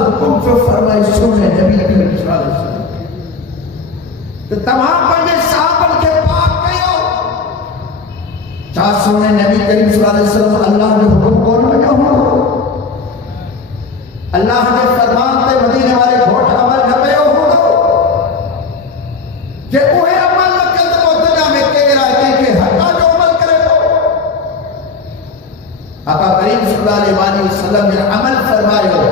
حکم جو فرمائے سونے نبی کریم صلی اللہ علیہ وسلم تو تمام پنجے صحابہ کے پاک کہو چاہ سونے نبی کریم صلی اللہ علیہ وسلم اللہ نے حکم کون بجا ہو اللہ نے فرمان تے مدینے والے گھوٹ عمل نہ پہ ہو کہ اوہے عمل نہ کرتے وہ دنیا میں کہہ رہا ہے کہ حقا جو عمل کرے ہو آقا کریم صلی اللہ علیہ وسلم نے عمل فرمائے ہو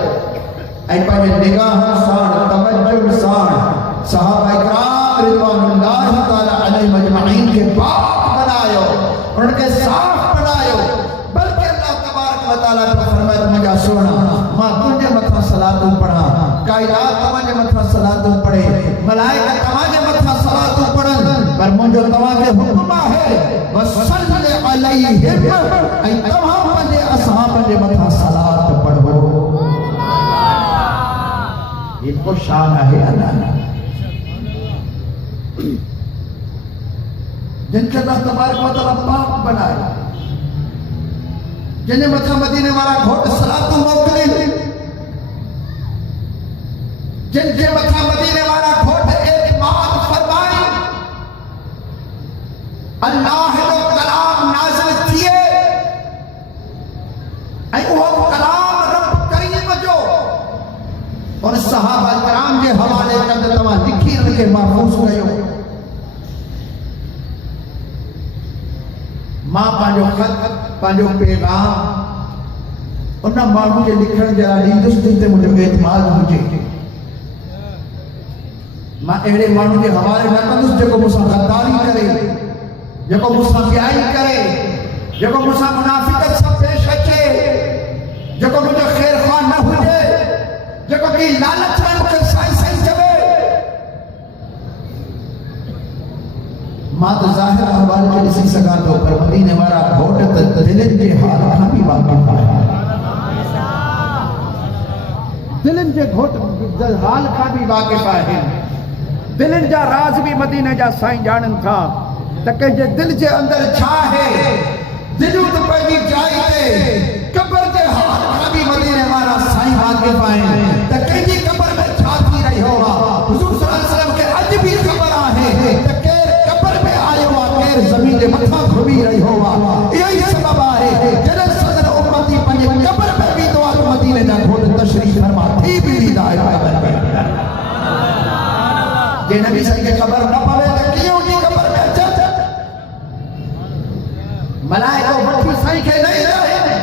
اے پہنے نگاہ سان توجہ سان صحابہ اکرام رضوان اللہ تعالیٰ علیہ مجمعین کے پاک بنائے ہو ان کے صاف بنائے ہو بلکہ اللہ تبارک و تعالیٰ کو فرمائے مجھا سونا ماں تجھے مطلع صلاتوں پڑھا کائنات تمہیں مطلع صلاتوں پڑھے ملائکہ تمہیں مطلع صلاتوں پڑھن پر مجھے تمہیں حکمہ ہے وَصَلِّ عَلَيْهِمْ اے تمام پنجے اصحاب نے مطلع صلات پڑھو یہ کو شان ہے اللہ جن کے اللہ تبارک و تعالیٰ پاک بنائے جنہیں مطلع مدینے والا گھوٹ صلاتوں موکلے جن کے مطلع مدینے والا گھوٹ اعتماد فرمائی اللہ نے کلام نازل کیے اے وہ کلام رب کریم جو اور صحابہ کرام کے حوالے کندر تمہاں لکھی رکھے محفوظ گئے ہو ماں پانجو خط پانجو پیغام انہا ماں مجھے لکھن جرا لیدس دیتے مجھے اعتماد مجھے ماں اہڑے مانو کے حوالے نہ کندس جکو مسا غداری کرے جکو مسا بیائی کرے جکو مسا منافقت سب پیش اچھے جکو مجھے خیر خواہ نہ ہوئے جکو کی لالچ میں مجھے سائی سائی جبے ماں تو ظاہر احوال کے اسی سکا تو پر مدینے والا گھوٹ دلن کے حال کھا بھی واقف آیا دلن کے گھوٹ حال کھا بھی واقف آئے دلن جا راز بھی مدینہ جا سائیں جانن تھا تکہ جے دل جے اندر چھا ہے دلوں تو پہلی جائی دے قبر دے حال کھا بھی مدینہ والا سائیں واقف آئے تکہ جی قبر میں چھا تھی رہی ہوگا حضور صلی اللہ علیہ وسلم کے اج بھی قبر آئے تکہ قبر میں آئے ہوا کیر زمین دے متھا گھومی رہی ہوگا یہی سبب آئے جنہیں صدر امتی پنجے قبر میں بھی دعا تو مدینہ جا گھوٹ تشریف فرما تھی بھی لی دائے قبر میں کہ نبی صلی کے قبر نہ پاوے تو کیوں کی قبر میں اچھا ملائکہ وٹھی سائی کے نہیں رہے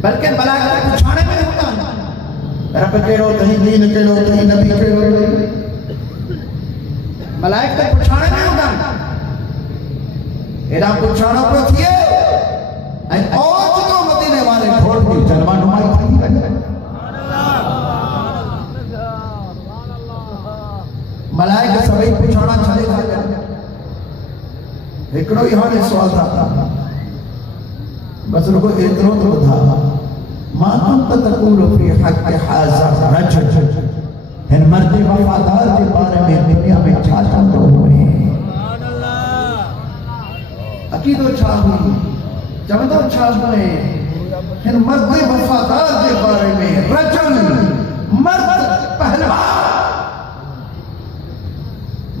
بلکہ ملائکہ پچھانے میں ہوتا رب کہو تہیں دین کہو تہیں نبی کہو ملائکہ پچھانے میں ہوتا ایڈا پچھانوں پر تھیے این اوچ تو مدینے والے گھوڑ کی جلوہ نمائی تھی ملائکہ سبھی پچھانا چھلے تھا ایکڑو ہی ہاں سوال تھا بس ان کو اتروں تو تھا ما انت تقول فی حق حاضر رجل ان مرد وفادار کے بارے میں دنیا میں چھاتا تو ہوئے عقید و چھا ہوئی جمد و چھا ہوئے ان مرد وفادار کے بارے میں رجل مرد پہلوان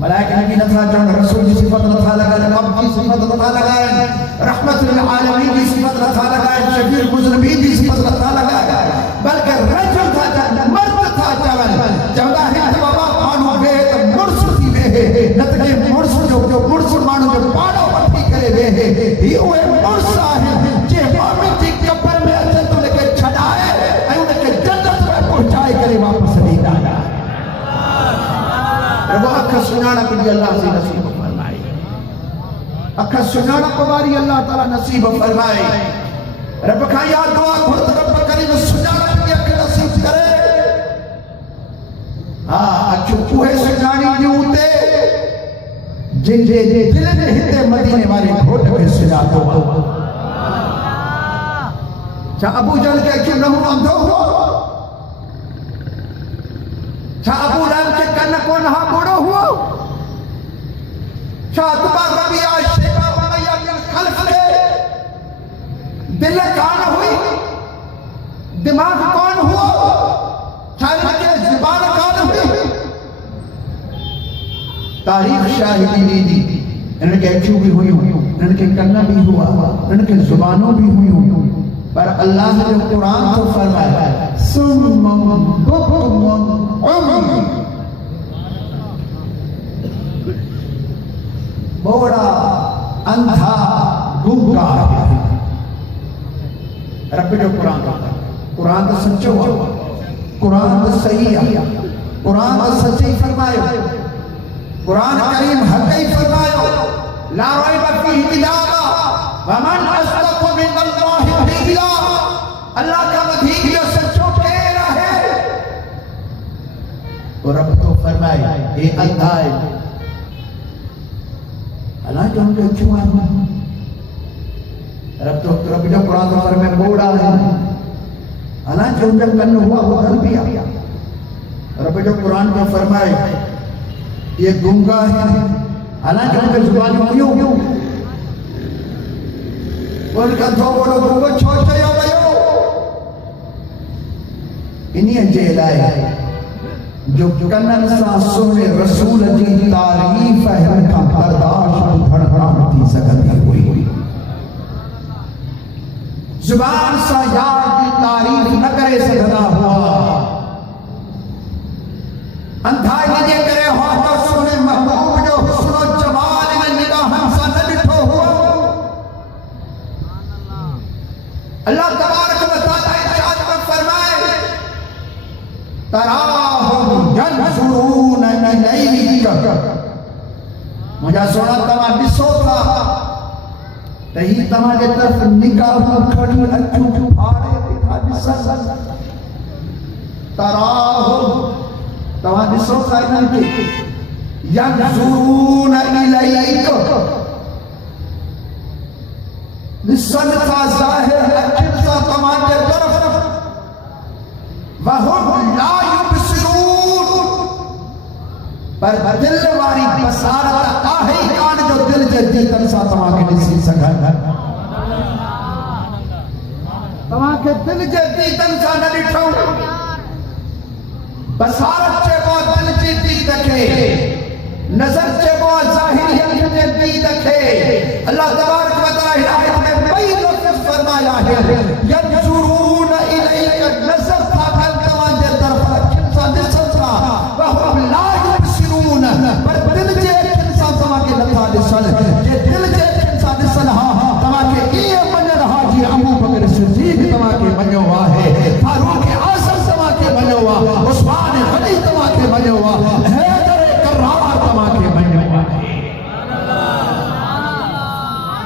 ملائکہ نبی نتھا جان رسول کی صفت نتھا لگائیں اب کی صفت نتھا لگائیں رحمت للعالمین کی صفت نتھا لگائیں شفیع مذنبین کی صفت نتھا لگائیں بلکہ رجل تھا جان مرد تھا جان جمدہ ہے تبابات مانو بے مرسوٹی بے ہے نتکے مرسو جو مرسو مانو جو پاڑو پٹھی کرے بے ہے ہی اوے مرسا ہے جے مامن کی کپر میں اچھے تو لے کے چھڑائے اے انہیں کے جنت میں پہنچائے کرے واپس نہیں آیا رب اکھا سنانا پڑی اللہ سے نصیب فرمائے اکھا سنانا پواری اللہ تعالیٰ نصیب فرمائے رب کھا یا دعا کھوت رب کریم سنانا پڑی اکھا نصیب کرے اچھو کوہے سنانی دیوتے جن دل نے ہتے مدینے والے گھوٹ کے سنا تو چاہ ابو جل کے کیوں نہ اندھو ہو چاہ ابو لہب کے کن کو نہا بڑو ہوا چاہ تبا ربیع شیبہ ومیہ کے خلف لے دل کان ہوئی دماغ کون ہوا تاریخ شاہدی دی ان کے اچھو بھی ہوئی ان کے کنا بھی ہوا ان کے زبانوں بھی ہوئی پر اللہ نے قرآن کو فرمایا سم بکم عمی بوڑا اندھا گنگا ہے رب جو قرآن تو سچو قرآن تو صحیح ہے قرآن تو سچی فرمائے قرآن کریم حقی فرمائے لا ریب فیہ کتابا ومن اصدق من اللہ قیلا اللہ کا مدھیق جو سچو کہہ رہا ہے اور رب تو فرمائے اے اندھا ہے اللہ جو ہم کے کیوں آئے رب جو قرآن تو فرمائے بوڑا ہے اللہ جو ہم کن ہوا وہ حل بھی آیا رب جو قرآن کو فرمائے یہ گنگا ہے حالانکہ ان کے زبان ہوئیوں ان کا دو بڑو گنگا چھوٹے ہو گئے انہیں جیلائے جو کنن سا سنے رسول جی تعریف ہے ان کا برداشت بھڑکام تھی سکتی ہوئی زبان سا یار کی تعریف نہ کرے سکتا ہوا اندھائی نجے کرے ہوا تو سنے محبوب جو حسن و جمال میں نگاہ ہمسا نہ لٹھو ہوا اللہ تبارک و تعالیٰ ارشاد میں فرمائے تراہم ینظرون الیک مجھا سونا تمہا بسو تھا تہی تمہا جے طرف نگاہ کھڑی اچھو پھاڑے دکھا بسن تراہم تمہاں دسو خائنان کی ینظرون الیک دسن کا ظاہر اچھل سا تمہاں کے طرف وَهُمْ لَا يُبْصِرُونَ پر دل واری بصارت آہی کان جو دل جدی تن سا تمہاں کے نسی سکھا تمہاں کے دل جدی تن سا نہ لٹھو بصارت چے بہت دل جیتی دکھے نظر چے بہت ظاہری جیتی دکھے اللہ تبارک و تعالی آیت میں بئی لفظ فرمایا ہے ینظرون الیک نظر تھا کل کمان جے طرف کھنسا دسنسا وَهُمْ لَا يُبْصِرُونَ پر دل جے کھنسا تمہاں کے لکھا دسن جے دل جے کھنسا دسن تمہاں کے یہ منر حاجی ابو بکر صدیق تمہاں کے منو ہے فاروق اعظم تمہاں کے منو عثمان غنی تمہاں کے منو حیدر کرار تمہاں کے منو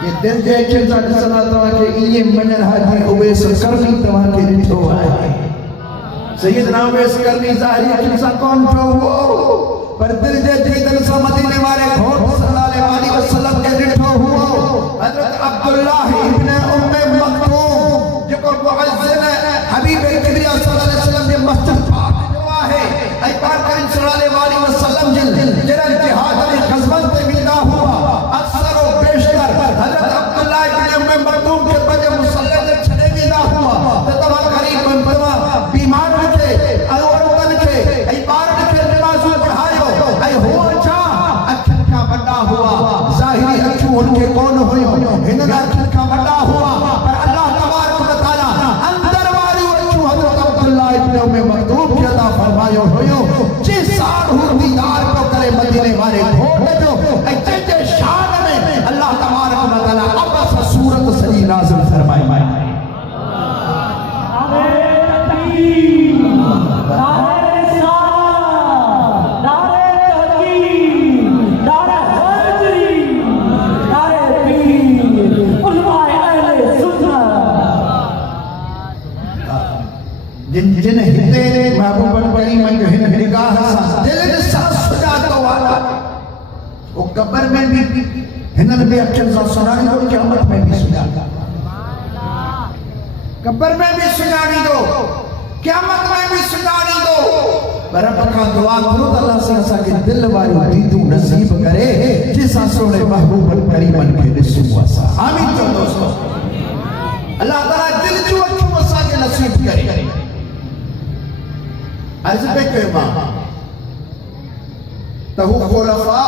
یہ دل جے کھنسا دسن تمہاں کے یہ منر حاجی اویس کرنی تمہاں کے ڈٹھو ہے سیدنا اویس کرنی ظاہری کھنسا کون ٹھو ہو پر دل جے دل سا مدینے والے گھوٹ صلی اللہ علیہ وسلم کے ڈٹھو ہو حضرت عبداللہ ابن ام مکتوم جو معزن حبیب کبریہ صلی اللہ علیہ وسلم نے مسجد پاک جوا ہے اے پاک کریم صلی اللہ علیہ وسلم جنہاں جہاد میں غزوہ میں ملنا ہوا اکثر و بیشتر حضرت عبداللہ ابن ام مکتوم کے بجے مسلح سے چھڑے ملنا ہوا تو تمہاں قریب بنتما بیمار رکھے عورتن کے اے پاک کے نمازوں پڑھائیو اے ہوا چاہ اکھن کا بڑا ہوا ظاہری اچھو ان کے کون ہوئی انہوں اکھن کا بڑا ہوا پر اللہ تبارک و تعالی اندر والی اچھو حضرت عبداللہ ابن ام مکتوم کی عطا فرمائیو ہوئیو جس سال ہو دیدار کو کرے مدینے والے گھوڑے جو اے جے شان میں اللہ تبارک و تعالی اب سورت سری نازل فرمائی جن ہتے محبوب کریم جو ہن نگاہ سا دل سا سجا تو والا وہ قبر میں بھی ہنن بھی اچھن سا سنانی دو قیامت میں بھی سجا قبر میں بھی سجانی دو قیامت میں بھی سجانی دو برب کا دعا کرو اللہ سے ایسا کہ دل واری دیدو نصیب کرے جیسا سوڑے محبوب کریم کے نصیب واسا آمین جو دوستو اللہ تعالیٰ دل جو اچھو واسا کے نصیب کرے عرض پہ کہ ماں تہو خلفاء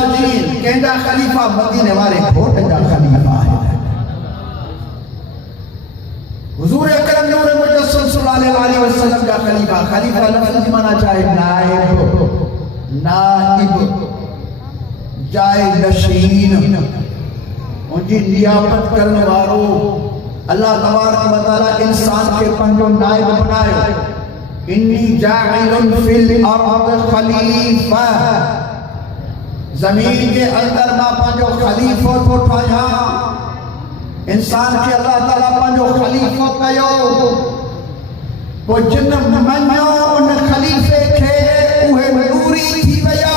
راشدین کہندا خلیفہ مدینے والے گھوٹ دا خلیفہ ہے حضور اکرم نور مجسم صلی اللہ علیہ وسلم کا خلیفہ خلیفہ لفظ مانا چاہے نائب جائے نشین ان کی نیابت کرنے والوں اللہ تبارک و تعالی انسان کے پنجو نائب بنائے انی جاعل فی الارض خلیفہ زمین کے اندر ما پنجو خلیفہ تو ٹھایا انسان کے اللہ تعالیٰ پنجو خلیفہ کہو وہ جن منو ان خلیفے کے اوہ نوری تھی ویا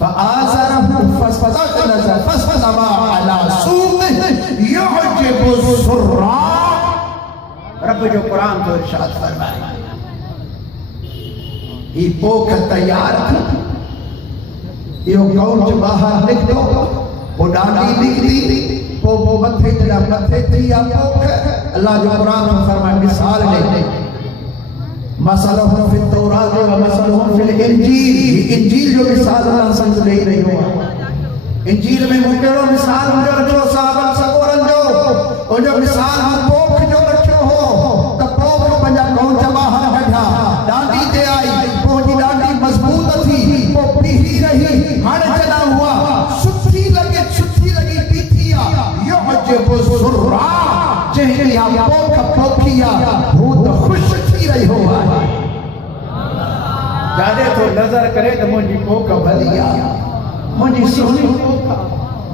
فآزره فاستوى على سوقه يعجب الزراع رب جو قرآن تو ارشاد فرمائے یہ پوکھ تیار تھی یہ قوم جو باہر نکلو وہ ڈانڈی نکلی وہ متھے جڑا متھے تھی یا پوکھ اللہ جو قرآن میں فرمائے مثال لے مثلهم في التوراة ومثلهم في الانجیل انجیل جو مثال اللہ سنگ لے رہی ہوا انجیل میں مکڑو مثال جو رکھو صحابہ سگورن جو جو مثال ہم پوکھ جو رکھو ہو تو پوکھ پنجا کون جا باہر بیٹھا ڈانڈی دے آئی پہنچی ڈانڈی مضبوط تھی وہ پیہی رہی ہڑ چلا ہوا ستھی لگی پیتھیا یعجب الزراع جہنی یا پوکھ پوکھیا بھوت خوش تھی رہی ہوا جانے تو نظر کرے تو مجھے پوکھ بھلیا مجھے سونی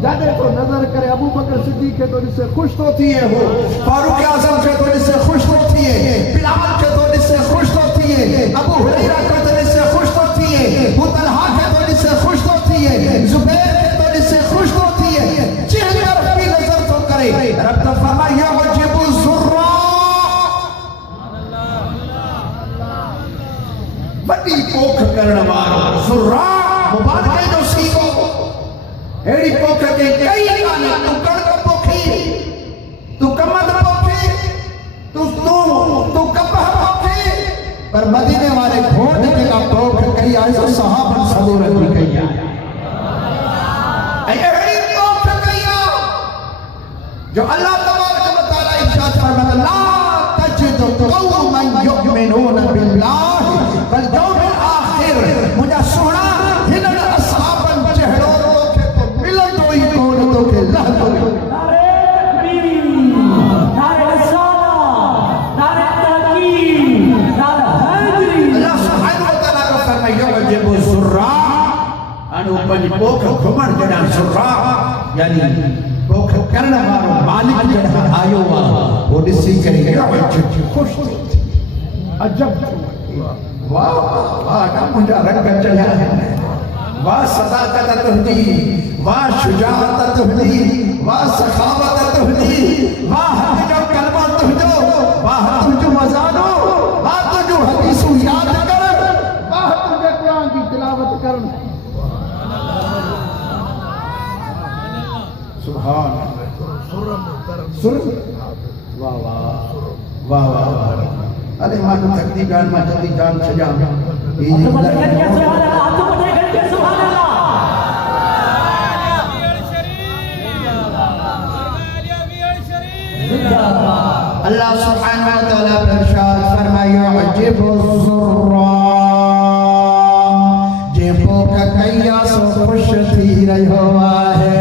جانے تو نظر کرے ابو بکر صدیق کے تو جس سے خوش تو تھی ہے وہ فاروق اعظم کے تو جس سے خوش تو تھی ہے بلال کے تو جس سے خوش تو تھی ہے ابو ہریرہ کے تو جس سے خوش تو تھی ہے ابو طلحہ کے تو جس سے خوش تو تھی ہے زبیر کے تو جس سے خوش تو تھی ہے جہن طرف بھی نظر تو کرے رب تو فرمایا یعجب الزراع بڑی پوکھ کرنے والا زراع مبارکہ جو سیکھو ایڑی پوکھ کے کئی کانے تو کڑک پوکھی تو کمد پوکھی تو کپہ پوکھی پر مدینے والے گھوڑ کے کا پوکھ کئی آئے تو صحابہ صدورت بھی کئی آئے ایڑی پوکھ کئی آئے جو اللہ تبارک و تعالی ارشاد فرماتا لا تجد قوما یؤمنون باللہ والیوم الآخر مجھا سونا ہنن اصحابن چہروں کے تو ملتو ہی کون تو کہ لہتو نعرہ تکبیر نعرہ رسالہ نعرہ تحقیق نعرہ حیدری اللہ سبحانہ وتعالی کو فرمائے یعجب الزراع انو پنج پوکھ گھمن جڑا زراع یعنی پوکھ کرنا مارو مالک جڑا آیو وہ ڈسی کرے یعجب خوش عجب واہ واہ مجھا رنگ چلا ہے واہ صداقت تہدی واہ شجاعت تہدی واہ سخاوت تہدی واہ جو کلمہ تہدو واہ جو مزانو واہ جو حدیثو یاد کر واہ تجھے قرآن کی تلاوت کر سبحان سر واہ واہ واہ واہ ارے ماں تو تھکتی جان ماں جلدی جان سجا تو بڑے گھر کے سبحان اللہ تو بڑے گھر کے سبحان اللہ اللہ سبحانہ وتعالی پر ارشاد فرمایا عجب الزرا جیبوں کا کیا سو خوش تھی رہی ہوا ہے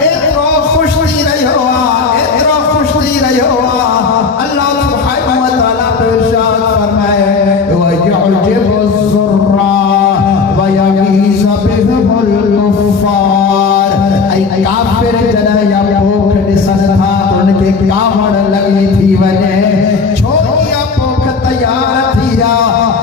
اتنا خوش تھی رہی ہوا اتنا خوش تھی رہی ہوا اللہ سبحانہ وتعالی پر ارشاد فرمایا وَيَعْجِبُ الزُّرَّا وَيَغِيظَ بِهِمُ الْكُفَّارِ اے کافر جنہ یا بھوک نسل تھا ان کے کامڑ لگی تھی وجہ چھوڑیا بھوک تیار تھیا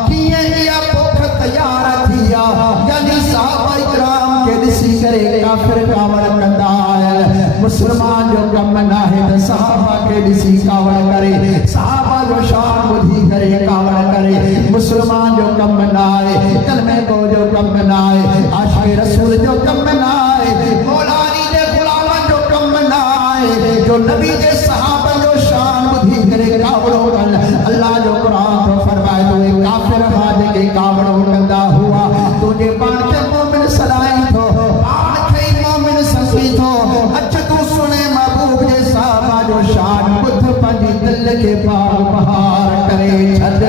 کیے یا بھوک تیار تھیا یعنی صحابہ اکرام کے نسی کرے کافر کامڑ کندائل مسلمان جو کم ناہد صحابہ کے نسی کامڑ کرے صحابہ جو شان بدھی کرے کامڑ کرے مسلمان جو کم نائے کلمے کو جو کم نائے عاشق رسول جو کم نائے مولانی دے غلامہ جو کم نائے جو نبی دے صحابہ جو شان بدھی کرے کامڑوں کن اللہ جو قرآن تو فرمائے تو ایک کافر حاجے کے کامڑوں کندہ ہوا تجھے بان کے مومن سلائی تھو بان کے مومن سنسی تھو اچھا تو سنے محبوب دے صحابہ جو شان بدھ پنجی دل کے پاک بہار کرے چھد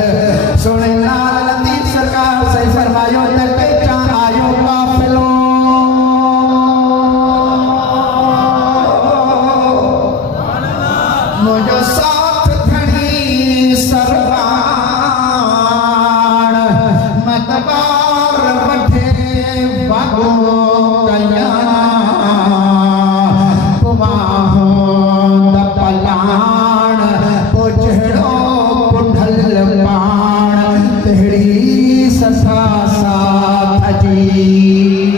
سنے نال لطیف سرکار سے فرمائیو تے پہچان آئیو قافلوں مجھو ساتھ دھڑی سرکان مدبار بٹھے باگو کیا پماہوں دپلان پوچھڑو پنڈھل پان تہڑی سسا ساتھ جی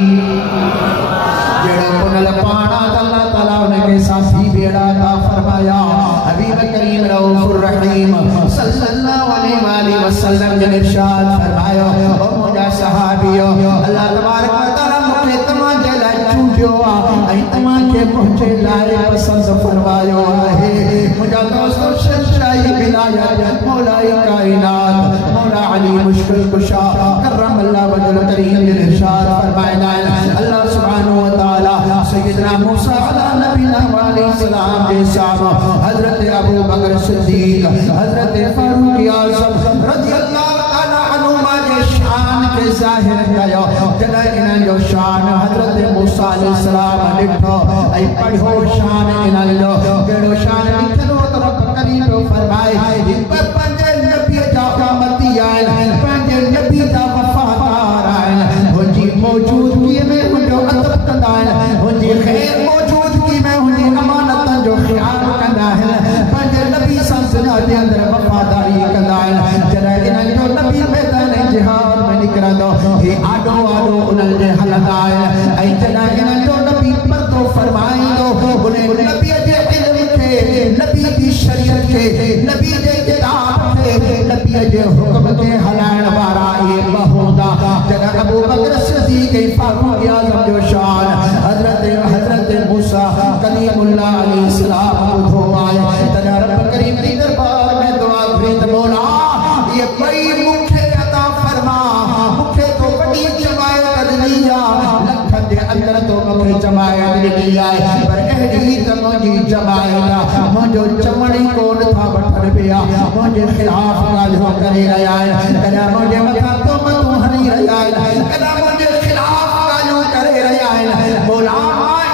جڑے پنڈھل پانا اللہ تعالیٰ انہیں کے ساتھی بیڑا تھا فرمایا حبیب کریم رؤوف الرحیم صلی اللہ علیہ وآلہ وسلم جن ارشاد فرمایا او مجھا صحابیو اللہ تبارک و تعالیٰ مجھے تمام جلائے چونجو آئی تمام کے پہنچے لائے پسند فرمایا ہے مجھا دوستو شنشائی بلایت مولائی کائنات مولا علی مشکل کشا کرم اللہ وجل کریم جن ارشاد فرمایا اللہ سبحانہ وتعالی سیدنا موسیٰ علیہ نبینا علیہ السلام جیسا حضرت ابو بکر صدیق حضرت فاروق اعظم رضی اللہ تعالیٰ عنہما کے شان کے ظاہر کیا جنہ انہیں جو شان حضرت موسیٰ علیہ السلام لکھو اے پڑھو شان انہیں جو کیڑو شان لکھنو تو رب کریم فرمائے ان پر پنجے نبی جا قامتی آئے پنجے نبی جا وفادار آئے وہ جی موجود کیے میں ہوں جو عطب کندہ ہے وہ جی خیر موجود کی میں ہوں جی امانتاں جو خیال کندہ ہے پنجے نبی سنسنا دے اندر وفاداری کندہ ہے جنہیں جو نبی میدان جہاد میں نکرہ دو ہی آڈو آڈو انہوں نے حلت آئے اے جنہیں جو نبی پر تو فرمائی دو انہیں نبی جے علم کے نبی کی شریعت کے نبی جے کتاب کے نبی جے حکم کے حلائن بارائی بہودا جنہ ابو بکر صدیق فاروق اعظم جو شان حضرت موسیٰ کلیم اللہ علیہ السلام کو آئے تنہ رب کریم دی دربار میں دعا گھرید مولا یہ بڑی مکھے عطا فرما مکھے تو بڑی جمائے کر لیا لکھن دے اندر تو مکھے جمائے کر لیا پر اہلی تمجی جمائے دا مجھو چمڑی کون تھا بٹھن پیا مجھے خلاف کاجو کرے رہا ہے کہنا مجھے مکھا تو مکھو ہنی رہا ہے کہنا مجھے خلاف کاجو کرے رہا ہے مولا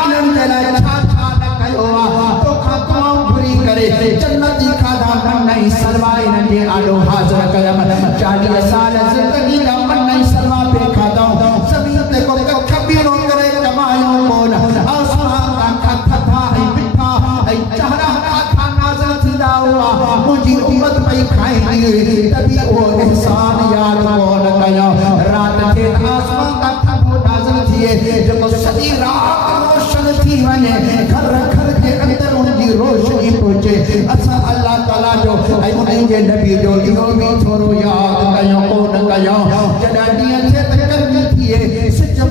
انہوں نے چھا چھا لکھا تو خاتمہ بری کرے جنتی کھادا من نہیں سلوائی نجے آلو حاضر کرم 40 سال زندگی کا من نہیں سلوا پہ کھادا زمین تے کو کبیروں کرے کمائیوں کون آسمان کا کھا تھا ای بٹھا ای چہرہ کا نازل تھی داؤا مجھے امت پہ کھائی دیئے تبھی وہ احسان یاد کون گیا رات کے آسمان کا تھا نازل تھیے جب صدی رات روشن تھی ونے گھر گھر کے اندر ان کی روشنی پہنچے اسا اللہ تعالیٰ جو اے کے نبی جو بھی تھورو یاد کیا کون کیا جڑا دیاں سے تکرمی تھیے سچ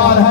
12